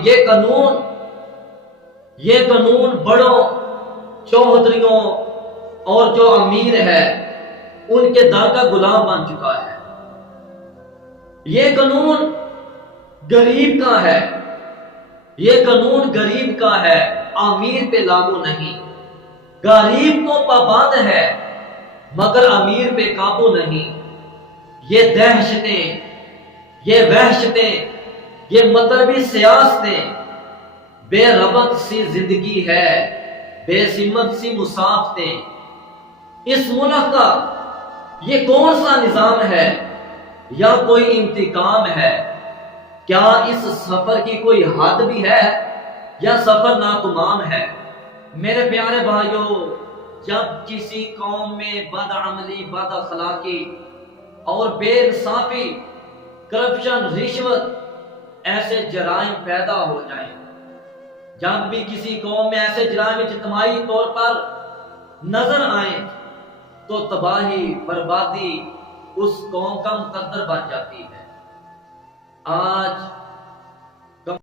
کہ یہ قانون بڑوں، چوہدریوں اور جو امیر ہے ان کے در کا غلام بن چکا ہے۔ یہ قانون غریب کا ہے، یہ قانون غریب کا ہے، امیر پہ لاگو نہیں۔ غریب تو پابند ہے مگر امیر پہ قابو نہیں۔ یہ دہشتیں، یہ وحشتیں، یہ مطلبی سیاستیں، بے ربط سی زندگی ہے، بے سمت سی مسافتیں۔ اس ملک کا یہ کون سا نظام ہے یا کوئی انتقام ہے؟ کیا اس سفر کی کوئی حد بھی ہے یا سفر ناتمام ہے؟ میرے پیارے بھائیوں، جب کسی قوم میں بد عملی، بد اخلاقی اور بے انصافی، کرپشن، رشوت ایسے جرائم پیدا ہو جائیں، جب بھی کسی قوم میں ایسے جرائم اجتماعی طور پر نظر آئیں تو تباہی، بربادی اس قوم کا مقدر بن جاتی ہے۔ آج